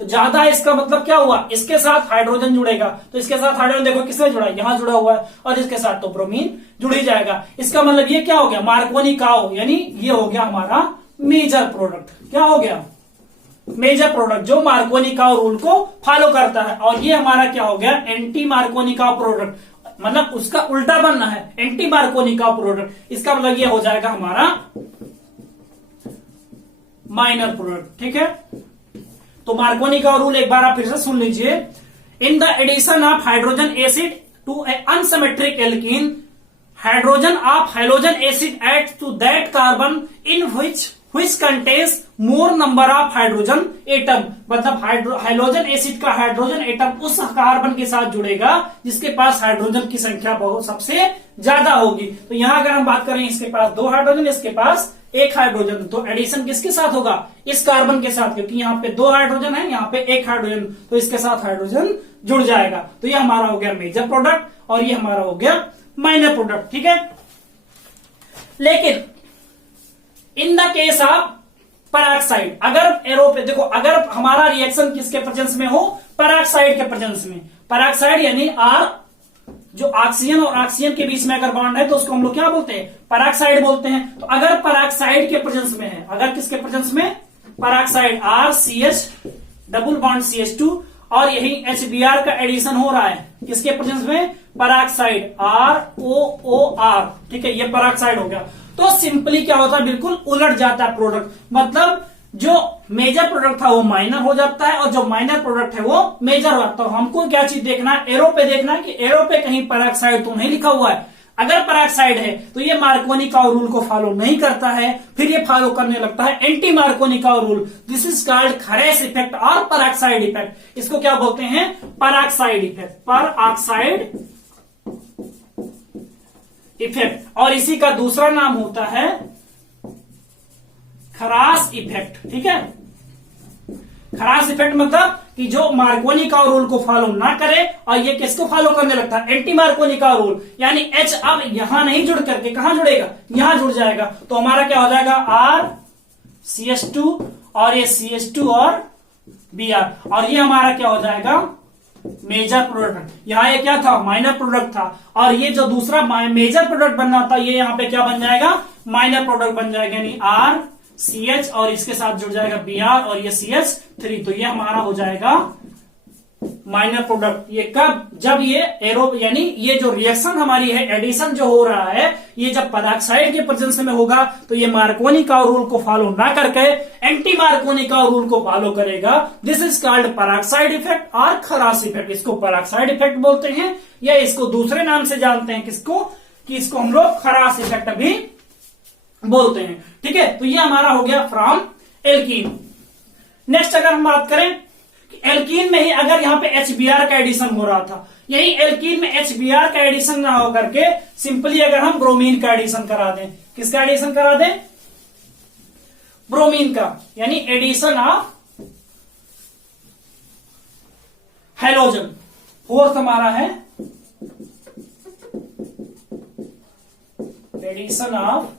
तो ज्यादा है इसका मतलब क्या हुआ, इसके साथ हाइड्रोजन जुड़ेगा। तो इसके साथ हाइड्रोजन देखो किसमें जुड़ा है, यहां जुड़ा हुआ है, और इसके साथ तो ब्रोमीन जुड़ ही जाएगा। इसका मतलब ये क्या हो गया, मार्कोनी काओ, यानी ये हो गया हमारा मेजर प्रोडक्ट। क्या हो गया, मेजर प्रोडक्ट जो मार्कोनी काओ रूल को फॉलो करता है। और ये हमारा क्या हो गया, एंटी मार्कोनी काओ प्रोडक्ट, मतलब उसका उल्टा बनना है, एंटी मार्कोनी काओ प्रोडक्ट। इसका मतलब ये हो जाएगा हमारा माइनर प्रोडक्ट। ठीक है, तो मार्कोनी का रूल एक बार आप फिर से सुन लीजिए। In the addition of hydrogen acid to a unsymmetric alkene, hydrogen of hydrogen acid adds to that carbon in which contains more number of hydrogen atom. मतलब हाइड्रोजन एसिड का हाइड्रोजन एटम उस कार्बन के साथ जुड़ेगा जिसके पास हाइड्रोजन की संख्या बहुत सबसे ज्यादा होगी। तो यहां अगर हम बात करें, इसके पास 2 हाइड्रोजन, इसके पास 1 हाइड्रोजन, तो एडिशन किसके साथ होगा, इस कार्बन के साथ, क्योंकि यहाँ पे 2 हाइड्रोजन है, यहाँ पे 1 हाइड्रोजन, तो इसके साथ हाइड्रोजन जुड़ जाएगा। तो ये हमारा हो गया मेजर प्रोडक्ट और ये हमारा हो गया माइनर प्रोडक्ट। ठीक है, लेकिन in the case of peroxide, अगर एरोपे देखो, अगर हमारा रिएक्शन किसके प्रेजेंस में हो, पेरोक्साइड के प्रेजेंस में, पेरोक्साइड यानी R जो ऑक्सीजन और ऑक्सीजन के बीच में अगर बॉन्ड है तो उसको हम लोग क्या बोलते हैं, पेरोक्साइड बोलते हैं। तो अगर पेरोक्साइड के प्रेजेंस में है, अगर किसके प्रेजेंस में, peroxide RCH double bond CH2, और यही HBr का एडिशन हो रहा है किसके प्रेजेंस में, पेरोक्साइड ROOR। ठीक है, ये पेरोक्साइड हो गया। तो सिंपली क्या होता है, बिल्कुल उलट जाता है प्रोडक्ट, मतलब जो मेजर प्रोडक्ट था वो माइनर हो जाता है और जो माइनर प्रोडक्ट है वो मेजर होता है। तो हमको क्या चीज देखना है, एरो पे देखना है कि एरो पे कहीं पेरोक्साइड तो नहीं लिखा हुआ है। अगर पेरोक्साइड है तो ये मार्कोनी का रूल को फॉलो नहीं करता है, फिर ये फॉलो करने लगता है एंटी मार्कोनी का rule. This is called Kharasch effect और पेरोक्साइड इफेक्ट। इसको क्या बोलते हैं, पेरोक्साइड इफेक्ट, पेरोक्साइड इफेक्ट। और इसी का दूसरा नाम होता है खरास इफेक्ट। ठीक है, खरास इफेक्ट मतलब कि जो मार्कोनी का रूल को फॉलो ना करे और ये किसको फॉलो करने लगता है, एंटी मार्कोनी का रूल। यानी H अब यहां नहीं जुड़ करके कहां जुड़ेगा, यहां जुड़ जाएगा। तो हमारा क्या हो जाएगा, RCH2 और ये CH2 और Br, और ये हमारा क्या हो जाएगा, मेजर प्रोडक्ट। यहाँ ये क्या था, माइनर प्रोडक्ट था, और ये जो दूसरा मेजर प्रोडक्ट बनना था ये यहाँ पे क्या बन जाएगा, माइनर प्रोडक्ट बन जाएगा। यानी RCH और इसके साथ जुड़ जाएगा Br और ये CH3, तो ये हमारा हो जाएगा माइनर प्रोडक्ट। ये कब, जब ये एरो यानी ये जो रिएक्शन हमारी है, एडिशन जो हो रहा है, ये जब पेरोक्साइड के प्रेजेंस में होगा तो ये मार्कोनी का रूल को फॉलो ना करके एंटी मार्कोनी का रूल को फॉलो करेगा। This is called peroxide effect और खरास इफेक्ट। इसको पेरोक्साइड इफेक्ट बोलते हैं या इसको दूसरे नाम से जानते हैं किसको, कि इसको हम लोग खरास इफेक्ट भी बोलते हैं। ठीक है, तो ये हमारा हो गया फ्रॉम एल्कीन। नेक्स्ट अगर हम बात करें एल्कीन में ही अगर यहाँ पे HBr का एडिशन हो रहा था, यही एल्कीन में HBr का एडिशन ना होकर के सिंपली अगर हम ब्रोमीन का एडिशन करा दें, किसका एडिशन करा दें, ब्रोमीन का, यानी एडिशन ऑफ हैलोजन। फोर्थ हमारा है एडिशन ऑफ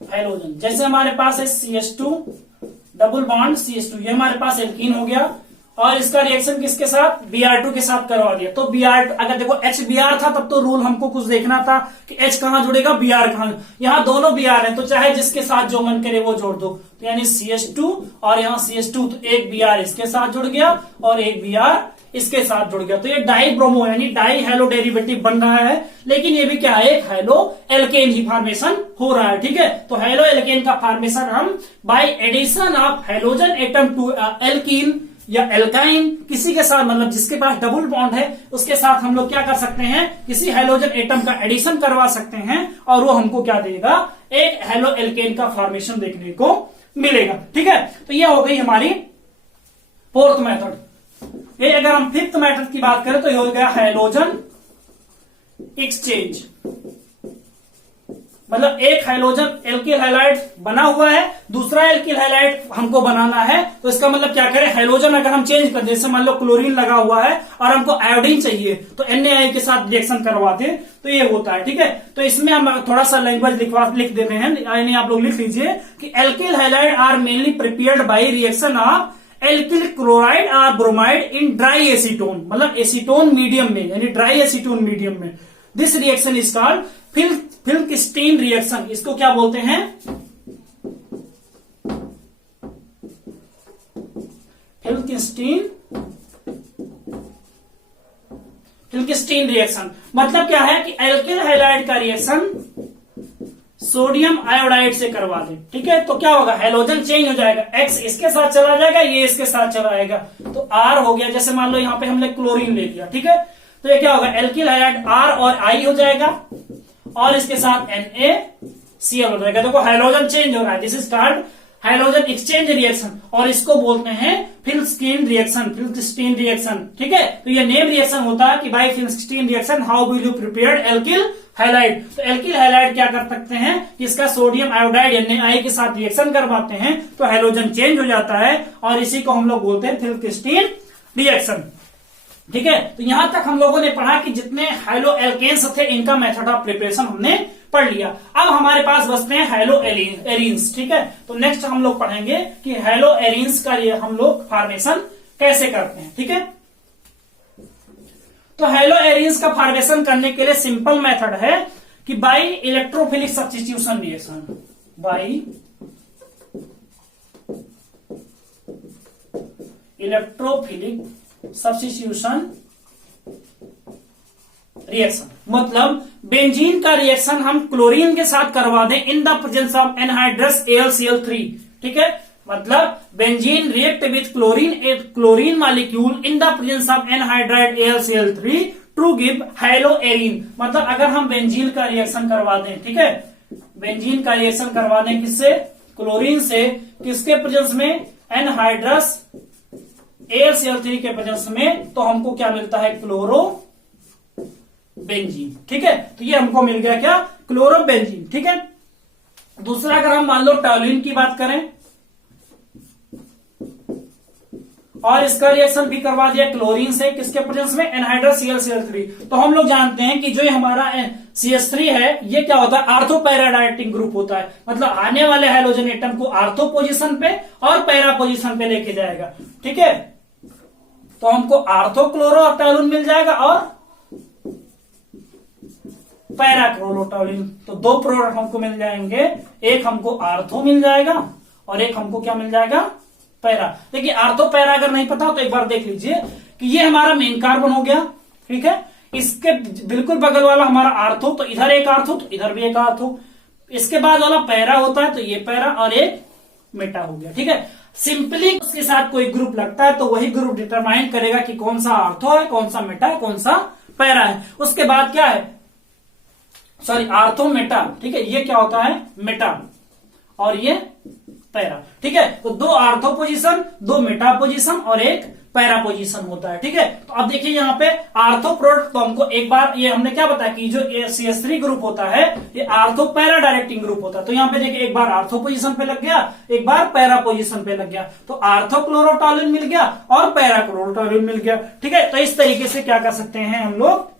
हैलोजन। जैसे हमारे पास है CH2 डबल बॉन्ड CH2, ये हमारे पास एल्कीन हो गया और इसका रिएक्शन किसके साथ, Br2 के साथ करवा दिया। तो Br, अगर देखो HBr था तब तो रूल हमको कुछ देखना था कि H कहां जुड़ेगा, Br कहां। यहाँ दोनों Br है तो चाहे जिसके साथ जो मन करे वो जोड़ दो। तो यानी CH2 और यहाँ CH2, तो एक Br इसके साथ जुड़ गया और एक Br इसके साथ जुड़ गया। तो ये डाई ब्रोमो यानी डाई हेलो डेरिवेटिव बन रहा है, लेकिन ये भी क्या है, एक हेलो एल्केन ही फॉर्मेशन हो रहा है। ठीक है, तो हेलो एल्केन का फॉर्मेशन हम by addition of halogen atom to alkene या एल्काइन, किसी के साथ, मतलब जिसके पास डबल बॉन्ड है उसके साथ हम लोग क्या कर सकते हैं, किसी हेलोजन एटम का एडिशन करवा सकते हैं और वो हमको क्या देगा, एक हेलो एल्केन का फॉर्मेशन देखने को मिलेगा। ठीक है, तो ये हो गई हमारी फोर्थ मेथड। ये अगर हम फिफ्थ मेथड की बात करें तो ये हो गया हैलोजन एक्सचेंज। मतलब एक हाइड्रोजन एल्किल हैलाइड बना हुआ है, दूसरा एल्किल हैलाइड हमको बनाना है, तो इसका मतलब क्या करें, हाइड्रोजन अगर हम चेंज कर दें, जैसे मान लो क्लोरीन लगा हुआ है और हमको आयोडीन चाहिए, तो NaI के साथ रिएक्शन करवा दें तो ये होता है। ठीक है, तो इसमें हम थोड़ा सा लैंग्वेज लिख दे रहे हैं, यानी आप लोग लिख लीजिए कि alkyl halide are mainly prepared by reaction of alkyl chloride और ब्रोमाइड इन ड्राई एसीटोन, मतलब एसीटोन मीडियम में, यानी ड्राई एसीटोन मीडियम में। This reaction is called Finkelstein reaction. इसको क्या बोलते हैं, फिल्किस्टीन रिएक्शन। मतलब क्या है कि एल्किल हैलाइड का रिएक्शन सोडियम आयोडाइड से करवा दें। ठीक है, तो क्या होगा, हाइड्रोजन चेंज हो जाएगा, X इसके साथ चला जाएगा, ये इसके साथ चला जाएगा, तो R हो गया। जैसे मान लो यहाँ पे हमने क्लोरीन ले लिया, ठीक है, तो ये क्या होगा, एल्किल हैलाइड R और I हो जाएगा और इसके साथ NaCl हो जाएगा। देखो हाइड्रोजन चेंज हो रहा है, this is called hydrogen exchange reaction, और इसको बोलते हैं फिल्किस्टीन रिएक्शन। ठीक है, तो ये नेम रिएक्शन होता है कि by Finkelstein reaction how will you prepare alkyl halide. तो एल्किल हैलाइड क्या कर सकते हैं कि इसका सोडियम आयोडाइड NaI के साथ रिएक्शन करवाते हैं तो हाइड्रोजन चेंज हो जाता है, और इसी को हम लोग बोलते हैं फिल्किस्टीन रिएक्शन। ठीक है, तो यहां तक हम लोगों ने पढ़ा कि जितने हाइलो एल्केन्स थे इनका मेथड ऑफ प्रिपरेशन हमने पढ़ लिया। अब हमारे पास बचते हैं हाइलो एरीन्स। ठीक है, तो नेक्स्ट हम लोग पढ़ेंगे कि हाइलो एरीन्स का हम लोग फॉर्मेशन कैसे करते हैं। ठीक है, तो हाइलो एरीन्स का फॉर्मेशन करने के लिए सिंपल मेथड है कि by electrophilic substitution reaction, by electrophilic substitution reaction. मतलब बेंजीन का रिएक्शन हम क्लोरीन के साथ करवा दें in the presence of anhydrous AlCl3। ठीक है, मतलब benzene react with chlorine molecule in the presence of anhydride AlCl3 to give haloarene. मतलब अगर हम बेंजीन का रिएक्शन करवा दें, ठीक है, बेंजीन का रिएक्शन करवा दें किससे, क्लोरीन से, किसके प्रेजेंस में, एनहाइड्रस AlCl3 के प्रेजेंस में, तो हमको क्या मिलता है, क्लोरो बेंजीन। ठीक है, तो ये हमको मिल गया क्या, क्लोरो बेंजीन। ठीक है, दूसरा अगर हम मान लो टॉल्यूइन की बात करें और इसका रिएक्शन भी करवा दिया क्लोरीन से, किसके प्रेजेंस में, एनहाइड्रस AlCl3, तो हम लोग जानते हैं कि जो ये हमारा CH3 है ये क्या होता है, आर्थो पैराडाइटिक ग्रुप होता है। मतलब आने वाले हाइड्रोजन एटम को आर्थो पोजीशन पे और पैरा पोजीशन पे लेके जाएगा। ठीक है, तो हमको आर्थो क्लोरो टॉल्यूइन मिल जाएगा और पैरा क्लोरोटॉल्यूइन, तो दो प्रोडक्ट हमको मिल जाएंगे, एक हमको आर्थो मिल जाएगा और एक हमको क्या मिल जाएगा, पैरा। देखिए आर्थो पैरा अगर नहीं पता तो एक बार देख लीजिए कि ये हमारा मेन कार्बन हो गया। ठीक है, इसके बिल्कुल बगल वाला हमारा आर्थो, तो इधर एक आर्थो तो इधर भी एक आर्थो, इसके बाद वाला पैरा होता है तो ये पैरा और एक मेटा हो गया। ठीक है, सिंपली उसके साथ कोई ग्रुप लगता है तो वही ग्रुप डिटरमाइन करेगा कि कौन सा आर्थो है, कौन सा मेटा है, कौन सा पैरा है। उसके बाद क्या है, सॉरी, आर्थो मेटा। ठीक है, ये क्या होता है, मेटा, और ये पैरा। ठीक है, तो दो आर्थो पोजीशन, दो मेटा पोजीशन और एक पैरा पोजीशन होता है। ठीक है, तो अब देखिए यहाँ पे आर्थो प्रोडक्ट, तो हमको एक बार ये हमने क्या बताया कि जो CH3 ग्रुप होता है ये आर्थो पैरा डायरेक्टिंग ग्रुप होता है। तो यहाँ पे देखिए एक बार आर्थो पोजीशन पे लग गया, एक बार पैरा पोजीशन पे लग गया, तो आर्थो क्लोरोटॉल्यूइन मिल गया और पैरा क्लोरोटॉल्यूइन मिल गया। ठीक है, तो इस तरीके से क्या कर सकते हैं हम लोग,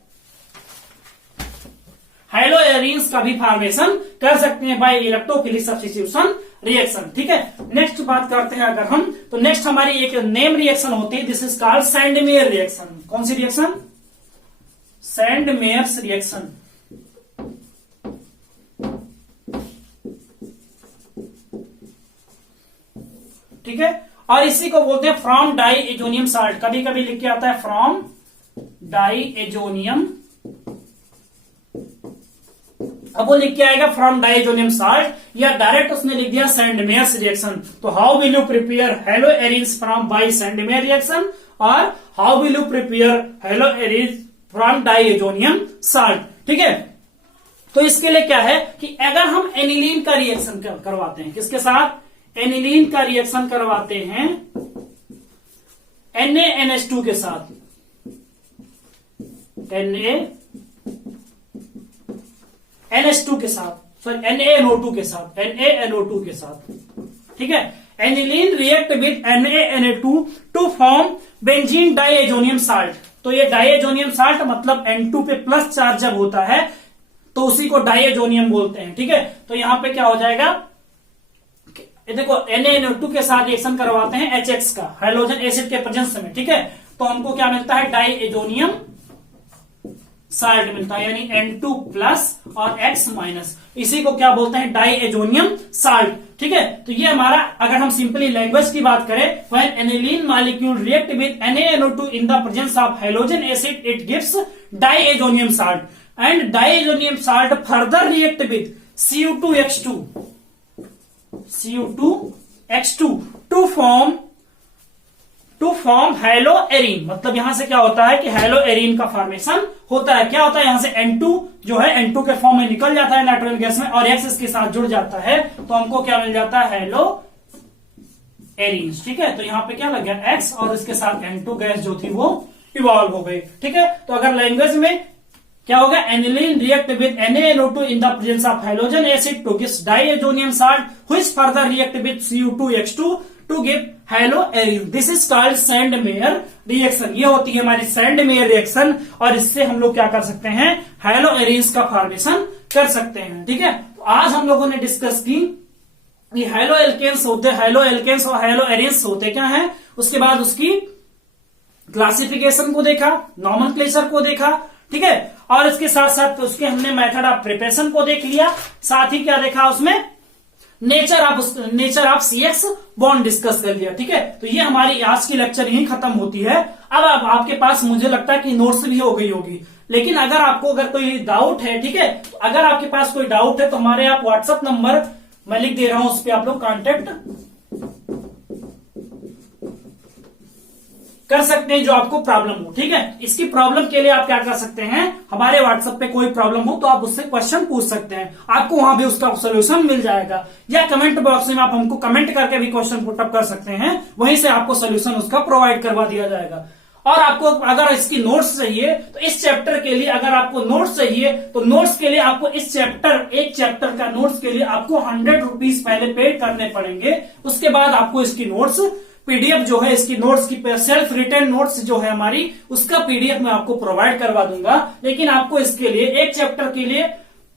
हाइलो एरीन्स का भी फॉर्मेशन कर सकते हैं बाय इलेक्ट्रोफिलिक सब्स्टिट्यूशन रिएक्शन। ठीक है, नेक्स्ट बात करते हैं अगर हम, तो नेक्स्ट हमारी एक नेम रिएक्शन होती है, this is called Sandmeyer reaction. कौन सी रिएक्शन, सैंडमेयर्स रिएक्शन। ठीक है, और इसी को बोलते हैं फ्रॉम डाई एजोनियम साल्ट, कभी कभी लिख के आता है फ्रॉम डाई एजोनियम, अब वो लिख के आएगा फ्रॉम डाइजोनियम साल्ट, या डायरेक्ट उसने लिख दिया सैंडमेयर्स रिएक्शन। तो how will you prepare haloarenes from by Sandmeyer reaction, और how will you prepare haloarenes from diazonium salt. ठीक है, तो इसके लिए क्या है कि अगर हम एनिलीन का रिएक्शन करवाते हैं, किसके साथ, एनिलीन का रिएक्शन करवाते हैं NaNH2 के साथ, NaNH2 के साथ, सॉरी NaNO2 के साथ, NaNO2 के साथ, ठीक है। Aniline react with NaNA2 to form benzene diazonium salt. तो ये डाइएजोनियम साल्ट मतलब N2 पे प्लस चार्ज जब होता है तो उसी को डाइएजोनियम बोलते हैं, ठीक है। तो यहां पे क्या हो जाएगा, ये देखो NaNO2 के साथ रिएक्शन करवाते हैं HX का, हाइड्रोजन एसिड के प्रेजेंस में, ठीक है। तो हमको क्या मिलता है, डाइएजोनियम साल्ट मिलता है, यानी N2 प्लस और X माइनस, इसी को क्या बोलते हैं, डाइएजोनियम साल्ट, ठीक है। तो ये हमारा, अगर हम सिंपली लैंग्वेज की बात करें, when aniline molecule react with NaNO2 in the presence of hydrogen acid it gives diazonium salt and diazonium salt further react with CO2H2 to form haloarene. मतलब यहां से क्या होता है कि हेलोएरीन का फॉर्मेशन होता है। क्या होता है, यहां से N2 जो है N2 के फॉर्म में निकल जाता है नाइट्रोजन गैस में और X इसके साथ जुड़ जाता है, तो हमको क्या मिल जाता है, हेलोएरीन, ठीक है। तो यहां पे क्या लग गया, X और इसके साथ N2 गैस जो थी वो इवॉल्व हो गई, ठीक है। तो अगर लैंग्वेज में क्या होगा, aniline react with NaNO2 in the presence of hydrogen acid to give diazonium salt which further react with CO2H2 to give haloarene. This is called Sandmeyer reaction. ये होती है हमारी सैंडमेयर रिएक्शन और इससे हम लोग क्या कर सकते हैं, हेलोएरीन्स का फॉर्मेशन कर सकते हैं, ठीक है। तो आज हम लोगों ने डिस्कस की ये हेलोएल्केन्स होते, हेलोएल्केन्स और हेलोएरीन्स होते क्या है, उसके बाद उसकी क्लासिफिकेशन को देखा, नॉमेनक्लेचर को देखा, ठीक है। और इसके साथ साथ उसके हमने मेथड ऑफ प्रिपरेशन को देख लिया, साथ ही क्या देखा उसमें, nature of CX bond discuss कर लिया, ठीक है। तो ये हमारी आज की लेक्चर यही खत्म होती है। अब आपके पास मुझे लगता है कि नोट्स भी हो गई होगी, लेकिन अगर कोई डाउट है, ठीक है, तो अगर आपके पास कोई डाउट है तो हमारे आप व्हाट्सएप नंबर मैं लिख दे रहा हूं, उस पर आप लोग कांटेक्ट कर सकते हैं जो आपको प्रॉब्लम हो, ठीक है। इसकी प्रॉब्लम के लिए आप क्या कर सकते हैं, हमारे व्हाट्सएप पे कोई प्रॉब्लम हो तो आप उससे क्वेश्चन पूछ सकते हैं, आपको वहां भी उसका सोल्यूशन मिल जाएगा, या कमेंट बॉक्स में आप हमको कमेंट करके भी क्वेश्चन पुटअप कर सकते हैं, वहीं से आपको सोल्यूशन उसका प्रोवाइड करवा दिया जाएगा। और आपको अगर इसकी नोट्स चाहिए तो इस चैप्टर के लिए अगर आपको नोट्स चाहिए तो नोट्स के लिए आपको इस चैप्टर, एक चैप्टर का नोट्स के लिए आपको 100 रुपीज पहले पे करने पड़ेंगे। उसके बाद आपको इसकी नोट्स PDF जो है, इसकी नोट्स की सेल्फ रिटन नोट्स जो है हमारी, उसका PDF मैं आपको प्रोवाइड करवा दूंगा। लेकिन आपको इसके लिए एक चैप्टर के लिए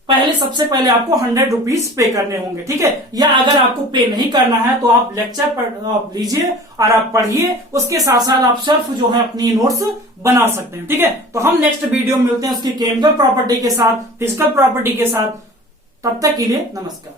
सबसे पहले आपको 100 रुपीज पे करने होंगे, ठीक है। या अगर आपको पे नहीं करना है तो आप लेक्चर लीजिए और आप पढ़िए, उसके साथ साथ आप सेल्फ जो है अपनी नोट्स बना सकते हैं, ठीक है। तो हम नेक्स्ट वीडियो में मिलते हैं उसकी केमिकल प्रॉपर्टी के साथ, फिजिकल प्रॉपर्टी के साथ। तब तक के लिए नमस्कार।